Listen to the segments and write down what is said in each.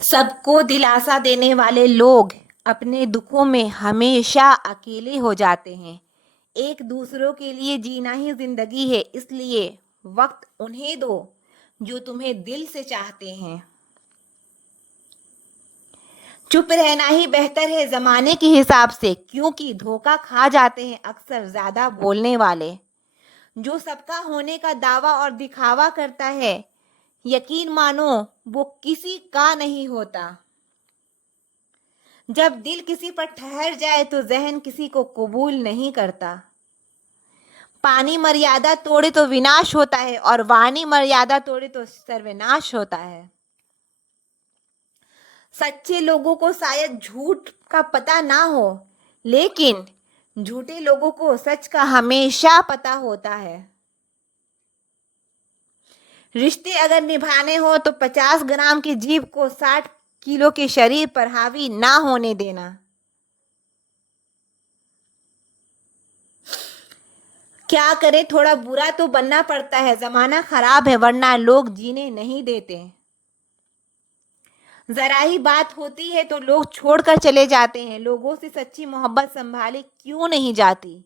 सबको दिलासा देने वाले लोग अपने दुखों में हमेशा अकेले हो जाते हैं। एक दूसरों के लिए जीना ही जिंदगी है, इसलिए वक्त उन्हें दो जो तुम्हें दिल से चाहते हैं। चुप रहना ही बेहतर है जमाने के हिसाब से, क्योंकि धोखा खा जाते हैं अक्सर ज्यादा बोलने वाले। जो सबका होने का दावा और दिखावा करता है, यकीन मानो वो किसी का नहीं होता। जब दिल किसी पर ठहर जाए तो जहन किसी को कबूल नहीं करता। पानी मर्यादा तोड़े तो विनाश होता है और वाणी मर्यादा तोड़े तो सर्वनाश होता है। सच्चे लोगों को शायद झूठ का पता ना हो, लेकिन झूठे लोगों को सच का हमेशा पता होता है। रिश्ते अगर निभाने हो तो 50 ग्राम की जीभ को 60 किलो के शरीर पर हावी ना होने देना। क्या करे, थोड़ा बुरा तो बनना पड़ता है, जमाना खराब है वरना लोग जीने नहीं देते। जरा ही बात होती है तो लोग छोड़कर चले जाते हैं। लोगों से सच्ची मोहब्बत संभाली क्यों नहीं जाती।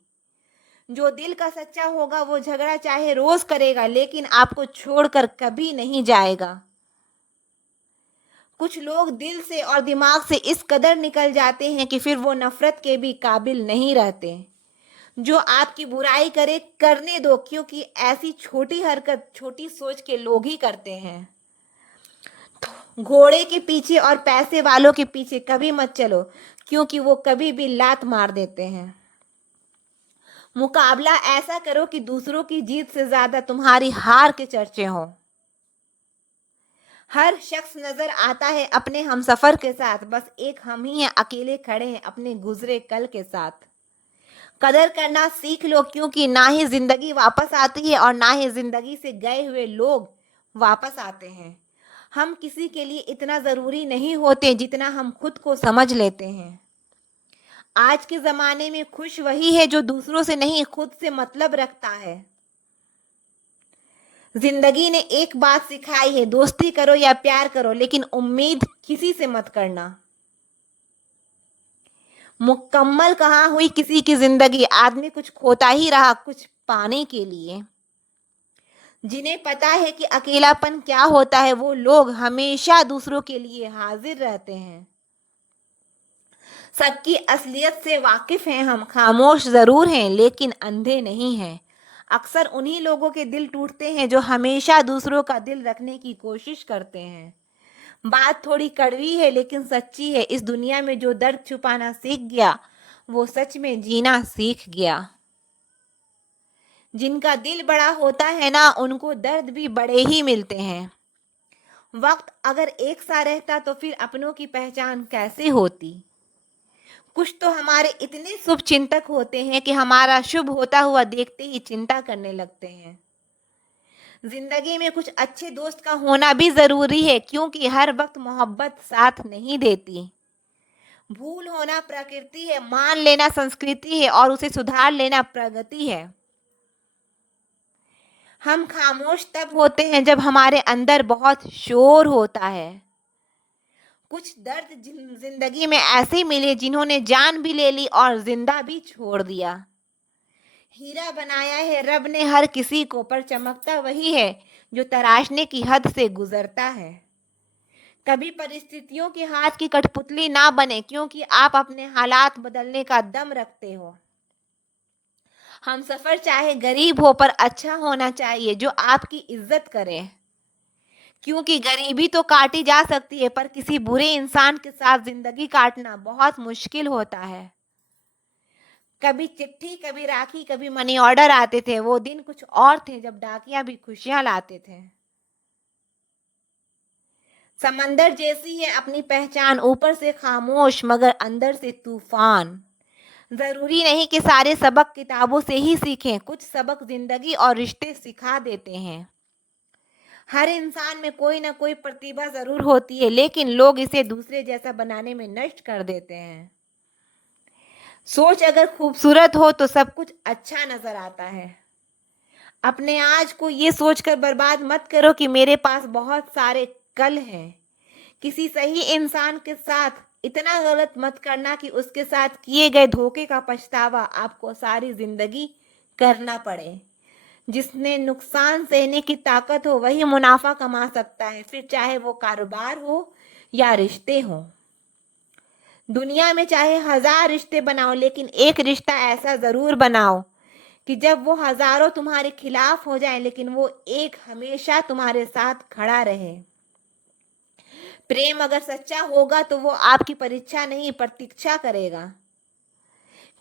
जो दिल का सच्चा होगा वो झगड़ा चाहे रोज करेगा, लेकिन आपको छोड़कर कभी नहीं जाएगा। कुछ लोग दिल से और दिमाग से इस कदर निकल जाते हैं कि फिर वो नफरत के भी काबिल नहीं रहते। जो आपकी बुराई करे करने दो, क्योंकि ऐसी छोटी हरकत छोटी सोच के लोग ही करते हैं। घोड़े के पीछे और पैसे वालों के पीछे कभी मत चलो, क्योंकि वो कभी भी लात मार देते हैं। मुकाबला ऐसा करो कि दूसरों की जीत से ज्यादा तुम्हारी हार के चर्चे हों। हर शख्स नजर आता है अपने हमसफर के साथ, बस एक हम ही हैं अकेले खड़े हैं अपने गुजरे कल के साथ। कदर करना सीख लो, क्योंकि ना ही जिंदगी वापस आती है और ना ही जिंदगी से गए हुए लोग वापस आते हैं। हम किसी के लिए इतना जरूरी नहीं होते जितना हम खुद को समझ लेते हैं। आज के जमाने में खुश वही है जो दूसरों से नहीं खुद से मतलब रखता है। जिंदगी ने एक बात सिखाई है, दोस्ती करो या प्यार करो, लेकिन उम्मीद किसी से मत करना। मुकम्मल कहाँ हुई किसी की जिंदगी, आदमी कुछ खोता ही रहा कुछ पाने के लिए। जिन्हें पता है कि अकेलापन क्या होता है, वो लोग हमेशा दूसरों के लिए हाजिर रहते हैं। सबकी असलियत से वाकिफ हैं हम, खामोश जरूर हैं लेकिन अंधे नहीं हैं। अक्सर उन्हीं लोगों के दिल टूटते हैं जो हमेशा दूसरों का दिल रखने की कोशिश करते हैं। बात थोड़ी कड़वी है लेकिन सच्ची है। इस दुनिया में जो दर्द छुपाना सीख गया, वो सच में जीना सीख गया। जिनका दिल बड़ा होता है ना, उनको दर्द भी बड़े ही मिलते हैं। वक्त अगर एक सा रहता तो फिर अपनों की पहचान कैसे होती। कुछ तो हमारे इतने शुभ चिंतक होते हैं कि हमारा शुभ होता हुआ देखते ही चिंता करने लगते हैं। जिंदगी में कुछ अच्छे दोस्त का होना भी जरूरी है, क्योंकि हर वक्त मोहब्बत साथ नहीं देती। भूल होना प्रकृति है, मान लेना संस्कृति है और उसे सुधार लेना प्रगति है। हम खामोश तब होते हैं जब हमारे अंदर बहुत शोर होता है। कुछ दर्द जिंदगी में ऐसे मिले जिन्होंने जान भी ले ली और जिंदा भी छोड़ दिया। हीरा बनाया है रब ने हर किसी को, पर चमकता वही है जो तराशने की हद से गुजरता है। कभी परिस्थितियों के हाथ की कठपुतली ना बने, क्योंकि आप अपने हालात बदलने का दम रखते हो। हम सफर चाहे गरीब हो पर अच्छा होना चाहिए, जो आपकी इज्जत करे। क्योंकि गरीबी तो काटी जा सकती है, पर किसी बुरे इंसान के साथ जिंदगी काटना बहुत मुश्किल होता है। कभी चिट्ठी, कभी राखी, कभी मनी ऑर्डर आते थे। वो दिन कुछ और थे जब डाकिया भी खुशियां लाते थे। समंदर जैसी है अपनी पहचान, ऊपर से खामोश मगर अंदर से तूफान। जरूरी नहीं कि सारे सबक किताबों से ही सीखें, कुछ सबक जिंदगी और रिश्ते सिखा देते हैं। हर इंसान में कोई ना कोई प्रतिभा जरूर होती है, लेकिन लोग इसे दूसरे जैसा बनाने में नष्ट कर देते हैं। सोच अगर खूबसूरत हो तो सब कुछ अच्छा नजर आता है। अपने आज को ये सोचकर बर्बाद मत करो कि मेरे पास बहुत सारे कल हैं, किसी सही इंसान के साथ इतना गलत मत करना कि उसके साथ किए गए धोखे का पछतावा आपको सारी जिंदगी करना पड़े। जिसने नुकसान सहने की ताकत हो वही मुनाफा कमा सकता है, फिर चाहे वो कारोबार हो या रिश्ते हो। दुनिया में चाहे 1000 रिश्ते बनाओ, लेकिन एक रिश्ता ऐसा जरूर बनाओ कि जब वो हजारों तुम्हारे खिलाफ हो जाए, लेकिन वो एक हमेशा तुम्हारे साथ खड़ा रहे। प्रेम अगर सच्चा होगा तो वो आपकी परीक्षा नहीं प्रतीक्षा करेगा।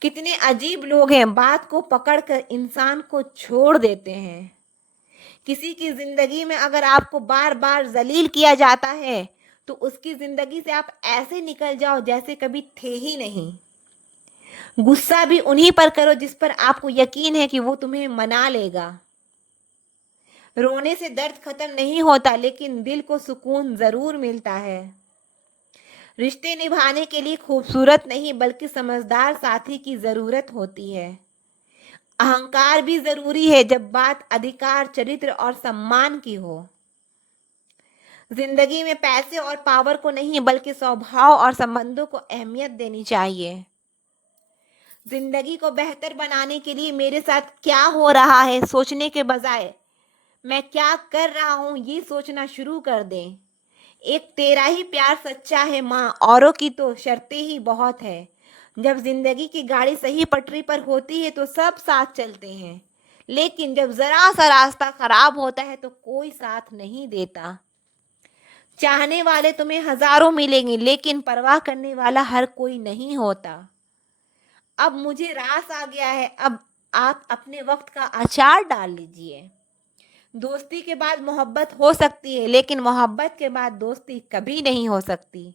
कितने अजीब लोग हैं, बात को पकड़कर इंसान को छोड़ देते हैं। किसी की जिंदगी में अगर आपको बार बार जलील किया जाता है तो उसकी जिंदगी से आप ऐसे निकल जाओ जैसे कभी थे ही नहीं। गुस्सा भी उन्हीं पर करो जिस पर आपको यकीन है कि वो तुम्हें मना लेगा। रोने से दर्द खत्म नहीं होता, लेकिन दिल को सुकून जरूर मिलता है। रिश्ते निभाने के लिए खूबसूरत नहीं बल्कि समझदार साथी की जरूरत होती है। अहंकार भी जरूरी है जब बात अधिकार, चरित्र और सम्मान की हो। जिंदगी में पैसे और पावर को नहीं बल्कि स्वभाव और संबंधों को अहमियत देनी चाहिए। जिंदगी को बेहतर बनाने के लिए मेरे साथ क्या हो रहा है सोचने के बजाय मैं क्या कर रहा हूं ये सोचना शुरू कर दें। एक तेरा ही प्यार सच्चा है माँ, औरों की तो शर्तें ही बहुत है। जब जिंदगी की गाड़ी सही पटरी पर होती है तो सब साथ चलते हैं, लेकिन जब जरा सा रास्ता खराब होता है तो कोई साथ नहीं देता। चाहने वाले तुम्हें हजारों मिलेंगे, लेकिन परवाह करने वाला हर कोई नहीं होता। अब मुझे रास आ गया है, अब आप अपने वक्त का अचार डाल लीजिए। दोस्ती के बाद मोहब्बत हो सकती है, लेकिन मोहब्बत के बाद दोस्ती कभी नहीं हो सकती,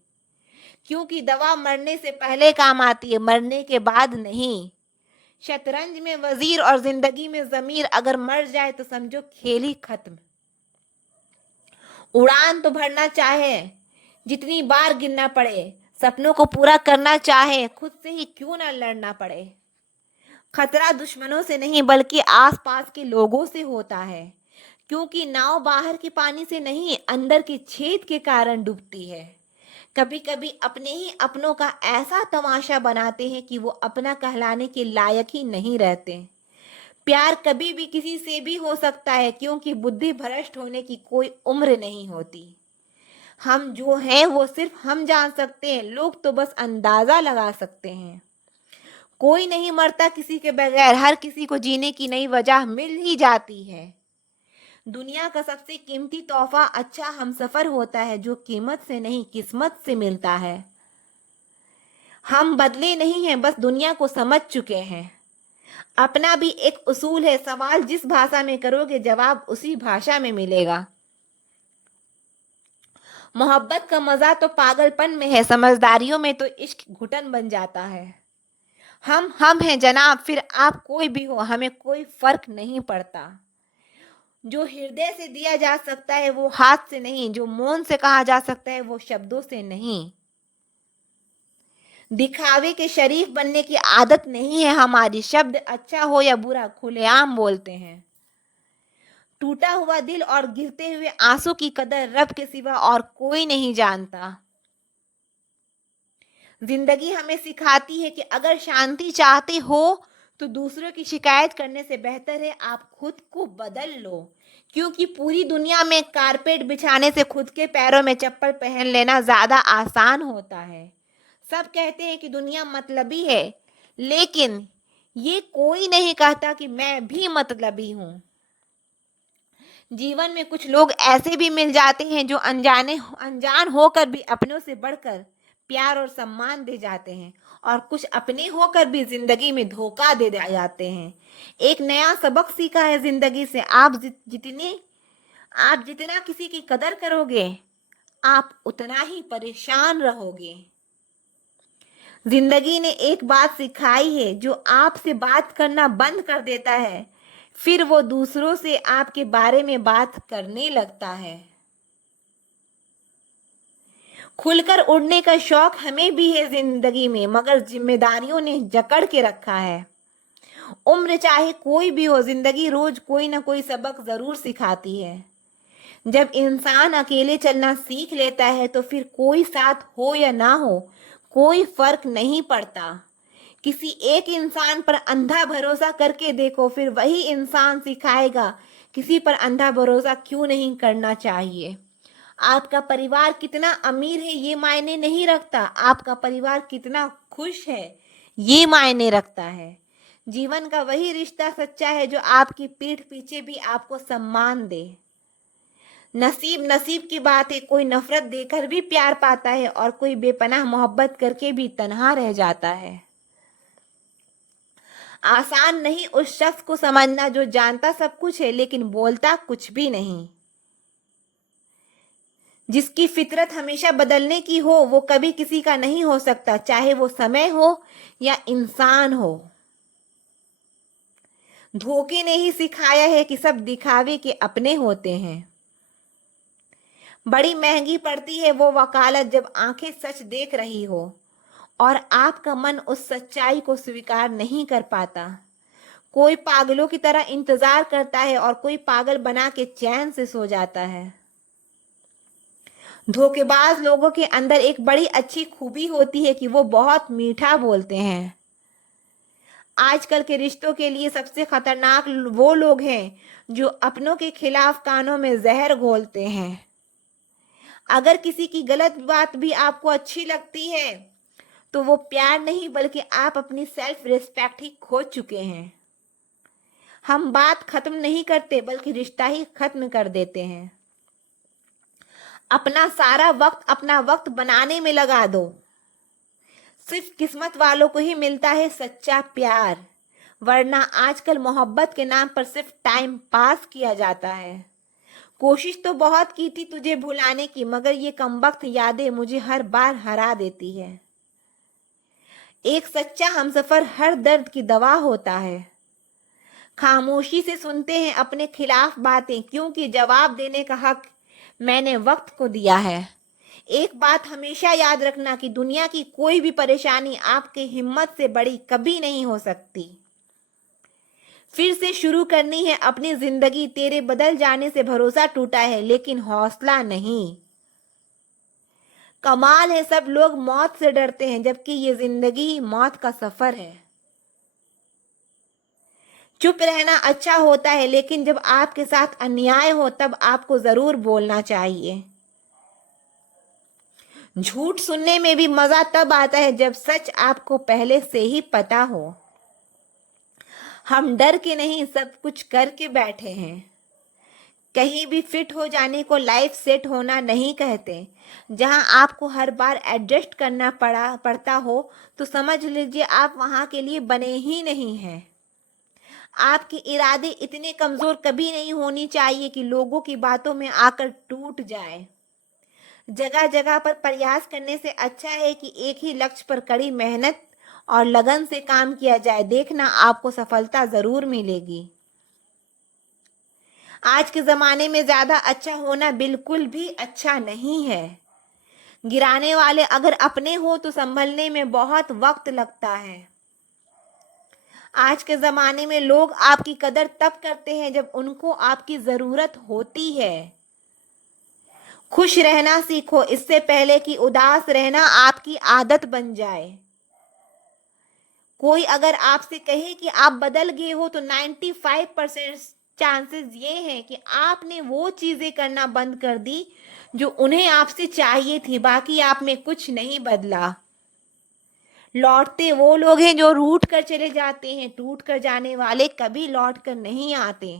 क्योंकि दवा मरने से पहले काम आती है, मरने के बाद नहीं। शतरंज में वजीर और जिंदगी में जमीर अगर मर जाए तो समझो खेल ही खत्म। उड़ान तो भरना चाहे जितनी बार गिरना पड़े, सपनों को पूरा करना चाहे खुद से ही क्यों ना लड़ना पड़े। खतरा दुश्मनों से नहीं बल्कि आसपास के लोगों से होता है, क्योंकि नाव बाहर के पानी से नहीं अंदर के छेद के कारण डूबती है। कभी कभी अपने ही अपनों का ऐसा तमाशा बनाते हैं कि वो अपना कहलाने के लायक ही नहीं रहते। प्यार कभी भी किसी से भी हो सकता है, क्योंकि बुद्धि भ्रष्ट होने की कोई उम्र नहीं होती। हम जो हैं वो सिर्फ हम जान सकते हैं, लोग तो बस अंदाजा लगा सकते हैं। कोई नहीं मरता किसी के बगैर, हर किसी को जीने की नई वजह मिल ही जाती है। दुनिया का सबसे कीमती तोहफा अच्छा हमसफर होता है, जो कीमत से नहीं किस्मत से मिलता है। हम बदले नहीं हैं, बस दुनिया को समझ चुके हैं। अपना भी एक उसूल है, सवाल जिस भाषा में करोगे जवाब उसी भाषा में मिलेगा। मोहब्बत का मजा तो पागलपन में है, समझदारियों में तो इश्क घुटन बन जाता है। हम हैं जनाब, फिर आप कोई भी हो, हमें कोई फर्क नहीं पड़ता। जो हृदय से दिया जा सकता है वो हाथ से नहीं, जो मौन से कहा जा सकता है वो शब्दों से नहीं। दिखावे के शरीफ बनने की आदत नहीं है हमारी, शब्द अच्छा हो या बुरा खुलेआम बोलते हैं। टूटा हुआ दिल और गिरते हुए आंसू की कदर रब के सिवा और कोई नहीं जानता। जिंदगी हमें सिखाती है कि अगर शांति चाहते हो तो दूसरों की शिकायत करने से बेहतर है आप खुद को बदल लो, क्योंकि पूरी दुनिया में कारपेट बिछाने से खुद के पैरों में चप्पल पहन लेना ज्यादा आसान होता है। सब कहते हैं कि दुनिया मतलबी है, लेकिन ये कोई नहीं कहता कि मैं भी मतलबी हूँ। जीवन में कुछ लोग ऐसे भी मिल जाते हैं जो अनजान होकर भी अपनों से बढ़कर प्यार और सम्मान दे जाते हैं, और कुछ अपने होकर भी जिंदगी में धोखा दे जाते हैं। एक नया सबक सीखा है जिंदगी से, आप जितना किसी की कदर करोगे आप उतना ही परेशान रहोगे। जिंदगी ने एक बात सिखाई है, जो आपसे बात करना बंद कर देता है फिर वो दूसरों से आपके बारे में बात करने लगता है। खुलकर उड़ने का शौक हमें भी है जिंदगी में, मगर जिम्मेदारियों ने जकड़ के रखा है। उम्र चाहे कोई भी हो, जिंदगी रोज कोई ना कोई सबक जरूर सिखाती है। जब इंसान अकेले चलना सीख लेता है तो फिर कोई साथ हो या ना हो, कोई फर्क नहीं पड़ता। किसी एक इंसान पर अंधा भरोसा करके देखो, फिर वही इंसान सिखाएगा किसी पर अंधा भरोसा क्यों नहीं करना चाहिए। आपका परिवार कितना अमीर है ये मायने नहीं रखता, आपका परिवार कितना खुश है ये मायने रखता है। जीवन का वही रिश्ता सच्चा है जो आपकी पीठ पीछे भी आपको सम्मान दे। नसीब नसीब की बात है, कोई नफरत देकर भी प्यार पाता है और कोई बेपनाह मोहब्बत करके भी तन्हा रह जाता है। आसान नहीं उस शख्स को समझना जो जानता सब कुछ है लेकिन बोलता कुछ भी नहीं। जिसकी फितरत हमेशा बदलने की हो वो कभी किसी का नहीं हो सकता, चाहे वो समय हो या इंसान हो। धोखे ने ही सिखाया है कि सब दिखावे के अपने होते हैं। बड़ी महंगी पड़ती है वो वकालत जब आंखें सच देख रही हो और आपका मन उस सच्चाई को स्वीकार नहीं कर पाता। कोई पागलों की तरह इंतजार करता है और कोई पागल बना के चैन से सो जाता है। धोखेबाज लोगों के अंदर एक बड़ी अच्छी खूबी होती है कि वो बहुत मीठा बोलते हैं। आजकल के रिश्तों के लिए सबसे खतरनाक वो लोग हैं जो अपनों के खिलाफ कानों में जहर घोलते हैं। अगर किसी की गलत बात भी आपको अच्छी लगती है तो वो प्यार नहीं बल्कि आप अपनी सेल्फ रिस्पेक्ट ही खो चुके हैं। हम बात खत्म नहीं करते बल्कि रिश्ता ही खत्म कर देते हैं। अपना सारा वक्त अपना वक्त बनाने में लगा दो। सिर्फ किस्मत वालों को ही मिलता है सच्चा प्यार, वरना आजकल मोहब्बत के नाम पर सिर्फ टाइम पास किया जाता है। कोशिश तो बहुत की थी तुझे भुलाने की, मगर ये कमबख्त यादें मुझे हर बार हरा देती है। एक सच्चा हमसफर हर दर्द की दवा होता है। खामोशी से सुनते हैं अपने खिलाफ बातें, क्योंकि जवाब देने का हक मैंने वक्त को दिया है। एक बात हमेशा याद रखना कि दुनिया की कोई भी परेशानी आपकी हिम्मत से बड़ी कभी नहीं हो सकती। फिर से शुरू करनी है अपनी जिंदगी, तेरे बदल जाने से भरोसा टूटा है लेकिन हौसला नहीं। कमाल है सब लोग मौत से डरते हैं जबकि ये जिंदगी ही मौत का सफर है। चुप रहना अच्छा होता है लेकिन जब आपके साथ अन्याय हो तब आपको जरूर बोलना चाहिए। झूठ सुनने में भी मजा तब आता है जब सच आपको पहले से ही पता हो। हम डर के नहीं सब कुछ करके बैठे हैं। कहीं भी फिट हो जाने को लाइफ सेट होना नहीं कहते। जहां आपको हर बार एडजस्ट करना पड़ता हो तो समझ लीजिए आप वहां के लिए बने ही नहीं हैं। आपके इरादे इतने कमजोर कभी नहीं होनी चाहिए कि लोगों की बातों में आकर टूट जाए। जगह जगह पर प्रयास करने से अच्छा है कि एक ही लक्ष्य पर कड़ी मेहनत और लगन से काम किया जाए। देखना आपको सफलता जरूर मिलेगी। आज के ज़माने में ज़्यादा अच्छा होना बिल्कुल भी अच्छा नहीं है। गिराने वाले अगर अपने हो तो संभलने में बहुत वक्त लगता है। आज के ज़माने में लोग आपकी कदर तब करते हैं जब उनको आपकी ज़रूरत होती है। खुश रहना सीखो इससे पहले कि उदास रहना आपकी आदत बन जाए। कोई अगर आपसे कहे कि आप बदल गए हो तो 95% चांसेस ये हैं कि आपने वो चीजें करना बंद कर दी जो उन्हें आपसे चाहिए थी, बाकी आप में कुछ नहीं बदला। लौटते वो लोग हैं जो रूठ कर चले जाते हैं, टूट कर जाने वाले कभी लौट कर नहीं आते।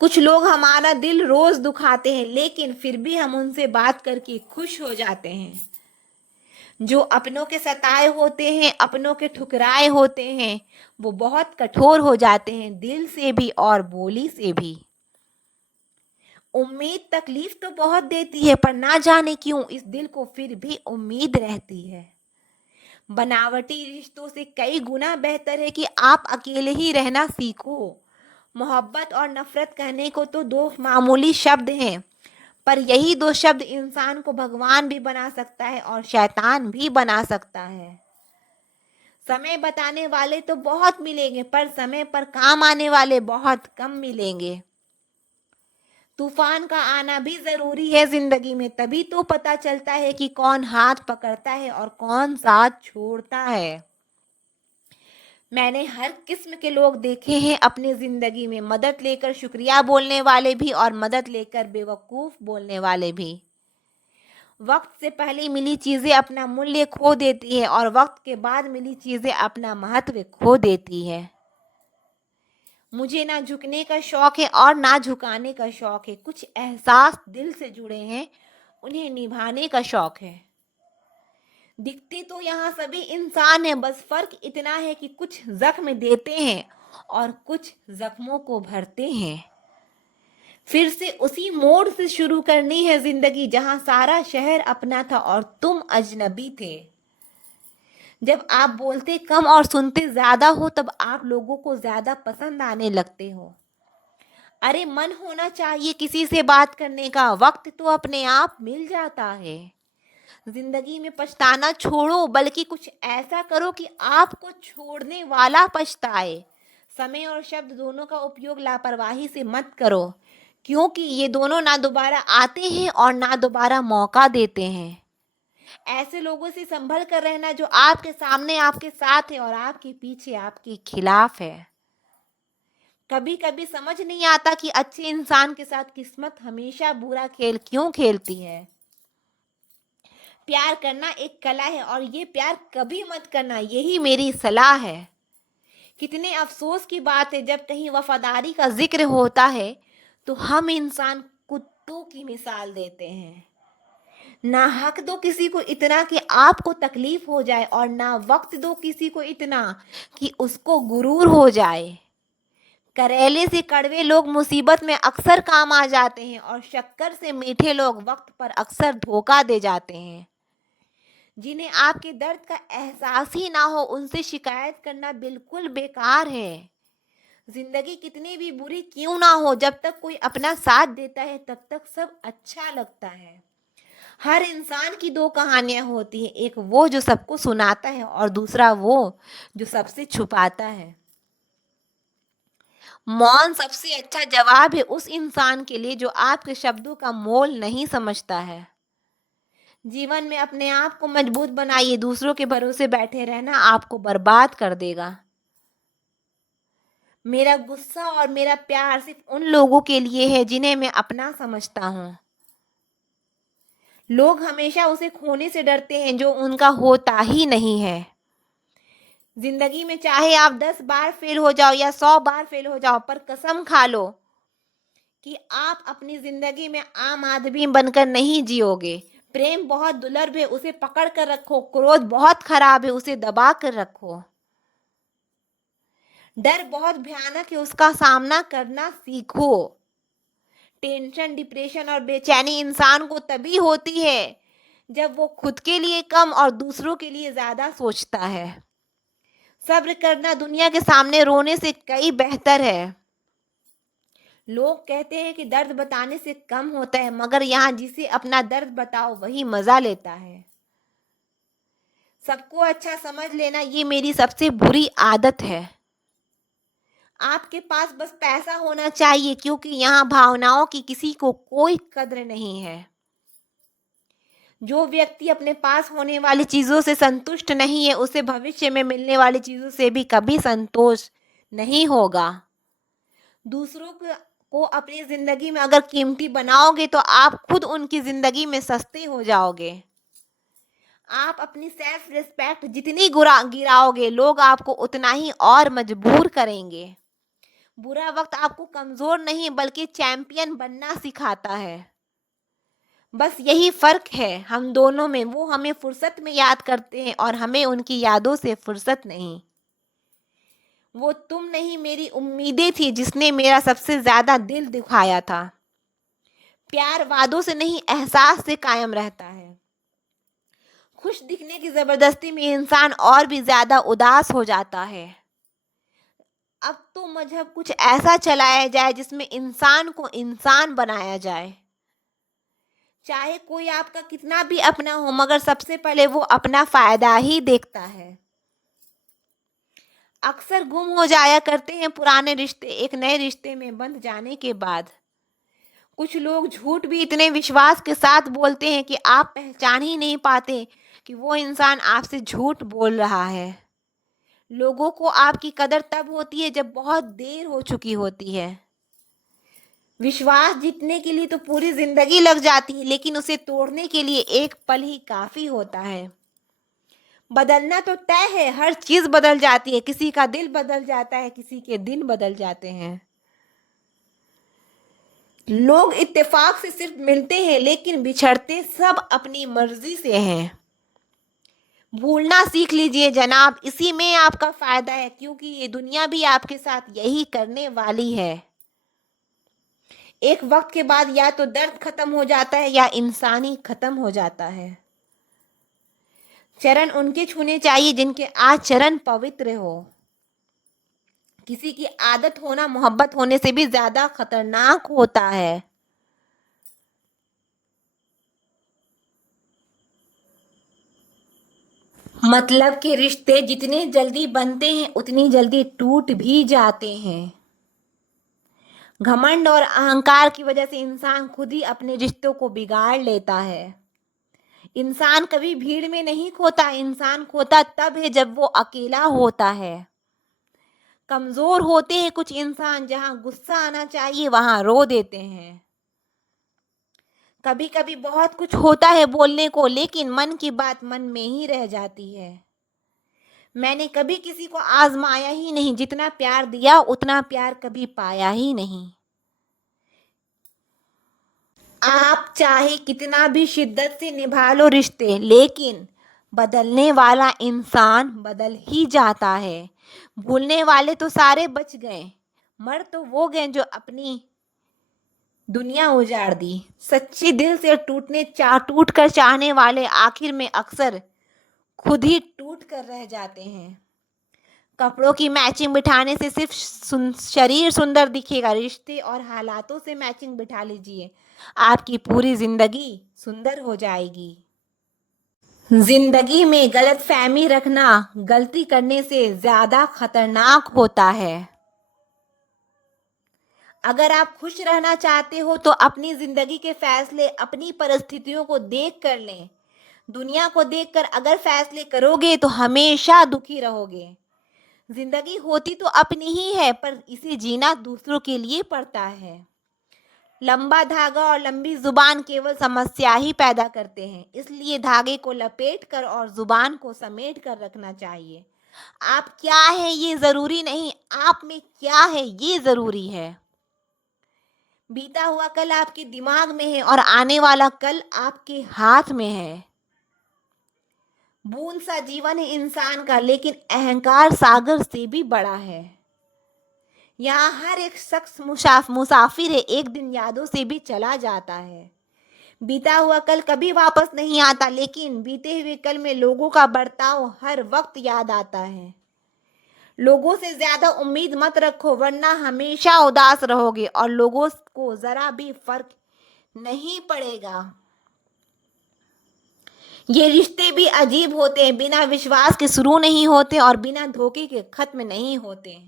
कुछ लोग हमारा दिल रोज दुखाते हैं लेकिन फिर भी हम उनसे बात करके खुश हो जाते हैं। जो अपनों के सताए होते हैं, अपनों के ठुकराए होते हैं, वो बहुत कठोर हो जाते हैं, दिल से भी और बोली से भी। उम्मीद तकलीफ तो बहुत देती है पर ना जाने क्यों इस दिल को फिर भी उम्मीद रहती है। बनावटी रिश्तों से कई गुना बेहतर है कि आप अकेले ही रहना सीखो। मोहब्बत और नफरत कहने को तो दो मामूली शब्द हैं, पर यही दो शब्द इंसान को भगवान भी बना सकता है और शैतान भी बना सकता है। समय बताने वाले तो बहुत मिलेंगे पर समय पर काम आने वाले बहुत कम मिलेंगे। तूफान का आना भी जरूरी है जिंदगी में, तभी तो पता चलता है कि कौन हाथ पकड़ता है और कौन साथ छोड़ता है। मैंने हर किस्म के लोग देखे हैं अपनी जिंदगी में, मदद लेकर शुक्रिया बोलने वाले भी और मदद लेकर बेवकूफ बोलने वाले भी। वक्त से पहले मिली चीजें अपना मूल्य खो देती है और वक्त के बाद मिली चीजें अपना महत्व खो देती है। मुझे ना झुकने का शौक है और ना झुकाने का शौक है। कुछ एहसास दिल से जुड़े हैं, उन्हें निभाने का शौक है। दिखते तो यहाँ सभी इंसान हैं, बस फर्क इतना है कि कुछ जख्म देते हैं और कुछ जख्मों को भरते हैं। फिर से उसी मोड़ से शुरू करनी है जिंदगी, जहाँ सारा शहर अपना था और तुम अजनबी थे। जब आप बोलते कम और सुनते ज्यादा हो, तब आप लोगों को ज्यादा पसंद आने लगते हो। अरे मन होना चाहिए किसी से बात करने का, वक्त तो अपने आप मिल जाता है। जिंदगी में पछताना छोड़ो, बल्कि कुछ ऐसा करो कि आपको छोड़ने वाला पछताए। समय और शब्द दोनों का उपयोग लापरवाही से मत करो, क्योंकि ये दोनों ना दोबारा आते हैं और ना दोबारा मौका देते हैं। ऐसे लोगों से संभल कर रहना जो आपके सामने आपके साथ है और आपके पीछे आपके खिलाफ है। कभी कभी समझ नहीं आता कि अच्छे इंसान के साथ किस्मत हमेशा बुरा खेल क्यों खेलती है। प्यार करना एक कला है और ये प्यार कभी मत करना, यही मेरी सलाह है। कितने अफसोस की बात है, जब कहीं वफादारी का जिक्र होता है तो हम इंसान कुत्तों की मिसाल देते हैं। ना हक दो किसी को इतना कि आपको तकलीफ हो जाए और ना वक्त दो किसी को इतना कि उसको गुरूर हो जाए। करेले से कड़वे लोग मुसीबत में अक्सर काम आ जाते हैं और शक्कर से मीठे लोग वक्त पर अक्सर धोखा दे जाते हैं। जिन्हें आपके दर्द का एहसास ही ना हो, उनसे शिकायत करना बिल्कुल बेकार है। जिंदगी कितनी भी बुरी क्यों ना हो, जब तक कोई अपना साथ देता है तब तक सब अच्छा लगता है। हर इंसान की दो कहानियां होती हैं, एक वो जो सबको सुनाता है और दूसरा वो जो सबसे छुपाता है। मौन सबसे अच्छा जवाब है उस इंसान के लिए जो आपके शब्दों का मोल नहीं समझता है। जीवन में अपने आप को मजबूत बनाइए, दूसरों के भरोसे बैठे रहना आपको बर्बाद कर देगा। मेरा गुस्सा और मेरा प्यार सिर्फ उन लोगों के लिए है जिन्हें मैं अपना समझता हूँ। लोग हमेशा उसे खोने से डरते हैं जो उनका होता ही नहीं है। जिंदगी में चाहे आप 10 बार फेल हो जाओ या 100 बार फेल हो जाओ, पर कसम खा लो कि आप अपनी जिंदगी में आम आदमी बनकर नहीं जियोगे। प्रेम बहुत दुर्लभ है, उसे पकड़ कर रखो। क्रोध बहुत खराब है, उसे दबा कर रखो। डर बहुत भयानक है, उसका सामना करना सीखो। टेंशन, डिप्रेशन और बेचैनी इंसान को तभी होती है जब वो खुद के लिए कम और दूसरों के लिए ज्यादा सोचता है। सब्र करना दुनिया के सामने रोने से कई बेहतर है। लोग कहते हैं कि दर्द बताने से कम होता है, मगर यहाँ जिसे अपना दर्द बताओ वही मजा लेता है। सबको अच्छा समझ लेना ये मेरी सबसे बुरी आदत है। आपके पास बस पैसा होना चाहिए, क्योंकि यहाँ भावनाओं की किसी को कोई कद्र नहीं है। जो व्यक्ति अपने पास होने वाली चीजों से संतुष्ट नहीं है, उसे भविष्य में मिलने वाली चीजों से भी कभी संतोष नहीं होगा। दूसरों को अपनी जिंदगी में अगर कीमती बनाओगे तो आप खुद उनकी जिंदगी में सस्ते हो जाओगे। आप अपनी सेल्फ रिस्पेक्ट जितनी गिराओगे, लोग आपको उतना ही और मजबूर करेंगे। बुरा वक्त आपको कमजोर नहीं बल्कि चैंपियन बनना सिखाता है। बस यही फर्क है हम दोनों में, वो हमें फुर्सत में याद करते हैं और हमें उनकी यादों से फुर्सत नहीं। वो तुम नहीं, मेरी उम्मीदें थी जिसने मेरा सबसे ज्यादा दिल दुखाया था। प्यार वादों से नहीं एहसास से कायम रहता है। खुश दिखने की जबरदस्ती में इंसान और भी ज्यादा उदास हो जाता है। अब तो मजहब कुछ ऐसा चलाया जाए जिसमें इंसान को इंसान बनाया जाए। चाहे कोई आपका कितना भी अपना हो, मगर सबसे पहले वो अपना फायदा ही देखता है। अक्सर गुम हो जाया करते हैं पुराने रिश्ते एक नए रिश्ते में बंध जाने के बाद। कुछ लोग झूठ भी इतने विश्वास के साथ बोलते हैं कि आप पहचान ही नहीं पाते कि वो इंसान आपसे झूठ बोल रहा है। लोगों को आपकी कदर तब होती है जब बहुत देर हो चुकी होती है। विश्वास जीतने के लिए तो पूरी जिंदगी लग जाती है, लेकिन उसे तोड़ने के लिए एक पल ही काफी होता है। बदलना तो तय है, हर चीज बदल जाती है, किसी का दिल बदल जाता है, किसी के दिन बदल जाते हैं। लोग इत्तेफाक से सिर्फ मिलते हैं, लेकिन बिछड़ते सब अपनी मर्जी से हैं। भूलना सीख लीजिए जनाब, इसी में आपका फायदा है, क्योंकि ये दुनिया भी आपके साथ यही करने वाली है। एक वक्त के बाद या तो दर्द खत्म हो जाता है या इंसान ही खत्म हो जाता है। चरण उनके छूने चाहिए जिनके आज चरण पवित्र हो। किसी की आदत होना मोहब्बत होने से भी ज्यादा खतरनाक होता है। मतलब के रिश्ते जितने जल्दी बनते हैं उतनी जल्दी टूट भी जाते हैं। घमंड और अहंकार की वजह से इंसान खुद ही अपने रिश्तों को बिगाड़ लेता है। इंसान कभी भीड़ में नहीं खोता, इंसान खोता तब है जब वो अकेला होता है। कमजोर होते हैं कुछ इंसान, जहां गुस्सा आना चाहिए वहां रो देते हैं। कभी कभी बहुत कुछ होता है बोलने को, लेकिन मन की बात मन में ही रह जाती है। मैंने कभी किसी को आजमाया ही नहीं, जितना प्यार दिया उतना प्यार कभी पाया ही नहीं। आप चाहे कितना भी शिद्दत से निभा लो रिश्ते, लेकिन बदलने वाला इंसान बदल ही जाता है। भूलने वाले तो सारे बच गए, मर तो वो गए जो अपनी दुनिया उजाड़ दी। सच्ची दिल से टूट कर चाहने वाले आखिर में अक्सर खुद ही टूट कर रह जाते हैं। कपड़ों की मैचिंग बिठाने से सिर्फ शरीर सुंदर दिखेगा, रिश्ते और हालातों से मैचिंग बिठा लीजिए, आपकी पूरी जिंदगी सुंदर हो जाएगी। जिंदगी में गलत फहमी रखना गलती करने से ज्यादा खतरनाक होता है। अगर आप खुश रहना चाहते हो तो अपनी जिंदगी के फैसले अपनी परिस्थितियों को देख कर लें। दुनिया को देखकर अगर फैसले करोगे तो हमेशा दुखी रहोगे। जिंदगी होती तो अपनी ही है, पर इसे जीना दूसरों के लिए पड़ता है। लंबा धागा और लंबी जुबान केवल समस्या ही पैदा करते हैं, इसलिए धागे को लपेट कर और जुबान को समेट कर रखना चाहिए। आप क्या है ये जरूरी नहीं, आप में क्या है ये जरूरी है। बीता हुआ कल आपके दिमाग में है और आने वाला कल आपके हाथ में है। बूंद सा जीवन है इंसान का, लेकिन अहंकार सागर से भी बड़ा है। यहाँ हर एक शख्स मुसाफिर है, एक दिन यादों से भी चला जाता है। बीता हुआ कल कभी वापस नहीं आता, लेकिन बीते हुए कल में लोगों का बर्ताव हर वक्त याद आता है। लोगों से ज्यादा उम्मीद मत रखो, वरना हमेशा उदास रहोगे और लोगों को जरा भी फर्क नहीं पड़ेगा। ये रिश्ते भी अजीब होते हैं, बिना विश्वास के शुरू नहीं होते और बिना धोखे के खत्म नहीं होते।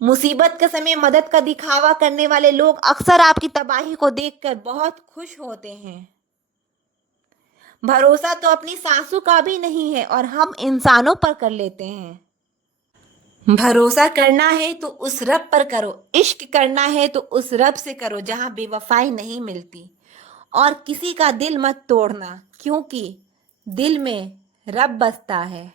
मुसीबत के समय मदद का दिखावा करने वाले लोग अक्सर आपकी तबाही को देखकर बहुत खुश होते हैं। भरोसा तो अपनी सासू का भी नहीं है और हम इंसानों पर कर लेते हैं। भरोसा करना है तो उस रब पर करो, इश्क करना है तो उस रब से करो जहां बेवफाई नहीं मिलती। और किसी का दिल मत तोड़ना, क्योंकि दिल में रब बसता है।